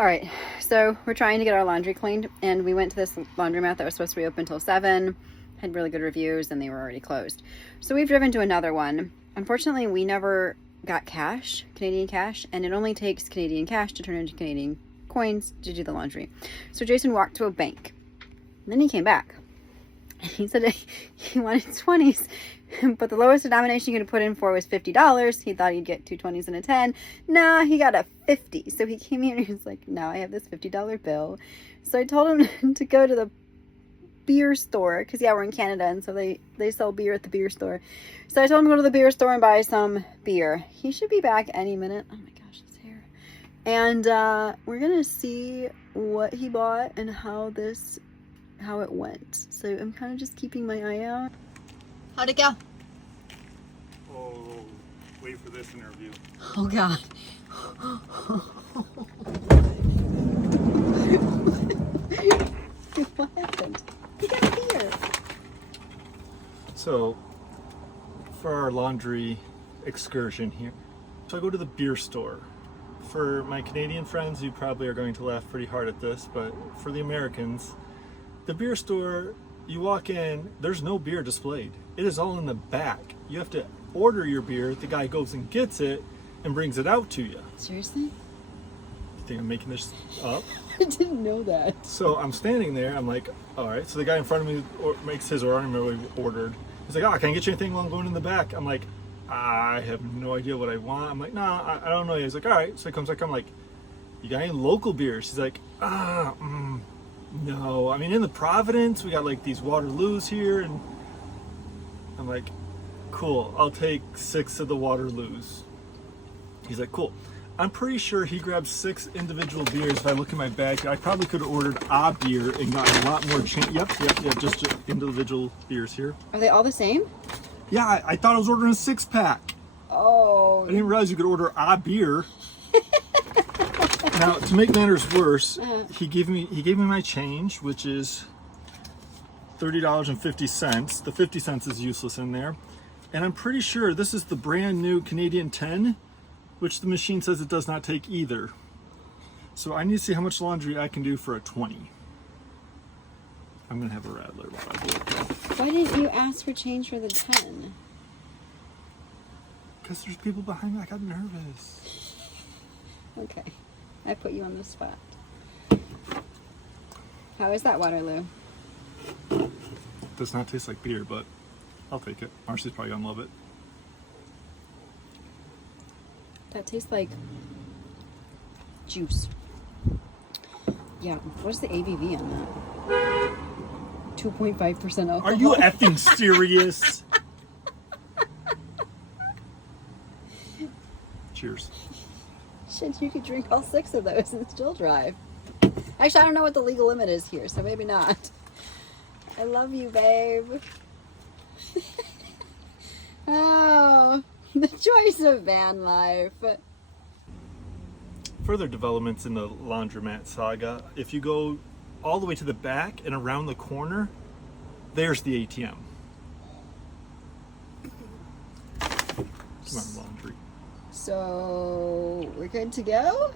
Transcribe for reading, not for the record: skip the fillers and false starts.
All right, so we're trying to get our laundry cleaned, and we went to this laundromat that was supposed to be open till 7, had really good reviews, and they were already closed. So we've driven to another one. Unfortunately, we never got cash, Canadian cash, and it only takes Canadian cash to turn into Canadian coins to do the laundry. So Jason walked to a bank, and then he came back. He said he wanted 20s, but the lowest denomination he could put in for was $50. He thought he'd get 2 20s and a 10. Nah, he got a 50. So he came here and he was like, now I have this $50 bill. So I told him to go to the beer store, because yeah, we're in Canada, and so they sell beer at the beer store. So I told him to go to the beer store and buy some beer. He should be back any minute. Oh my gosh, his hair. And we're gonna see what he bought and how it went. So I'm kind of just keeping my eye out. How'd it go? Oh, wait for this interview. Oh God. What happened? He got a beer. So, for our laundry excursion here, so I go to the beer store. For my Canadian friends, you probably are going to laugh pretty hard at this, but for the Americans, the beer store, you walk in, there's no beer displayed. It is all in the back. You have to order your beer, the guy goes and gets it and brings it out to you. Seriously? You think I'm making this up? I didn't know that. So I'm standing there, I'm like, all right. So the guy in front of me makes his order, I don't remember what he ordered. He's like, oh, can I get you anything while I'm going in the back? I'm like, I have no idea what I want. I'm like, nah, I don't know. He's like, all right. So he comes back, I'm like, you got any local beers? He's like, no. I mean, in the Providence, we got like these Waterloos here. And I'm like, cool, I'll take 6 of the Waterloos. He's like, cool. I'm pretty sure he grabbed 6 individual beers. If I look in my bag, I probably could have ordered a beer and gotten a lot more change. Yep, just individual beers here. Are they all the same? Yeah, I thought I was ordering a 6-pack. Oh. I didn't realize you could order a beer. Now, to make matters worse, he gave me my change, which is $30.50. The 50 cents is useless in there. And I'm pretty sure this is the brand new Canadian 10, which the machine says it does not take either. So I need to see how much laundry I can do for a 20. I'm gonna have a rattler while I do it. Why didn't you ask for change for the 10? Because there's people behind me. I got nervous. Okay. I put you on the spot. How is that Waterloo? Does not taste like beer, but I'll take it. Marcy's probably gonna love it. That tastes like juice. Yeah. What's the ABV on that? 2.5% alcohol. Are you effing serious? Cheers. Shit, you could drink all 6 of those and still drive. Actually, I don't know what the legal limit is here, so maybe not. I love you, babe. Oh, the joys of van life. Further developments in the laundromat saga. If you go all the way to the back and around the corner, there's the ATM. Come on, laundry. So, we're good to go?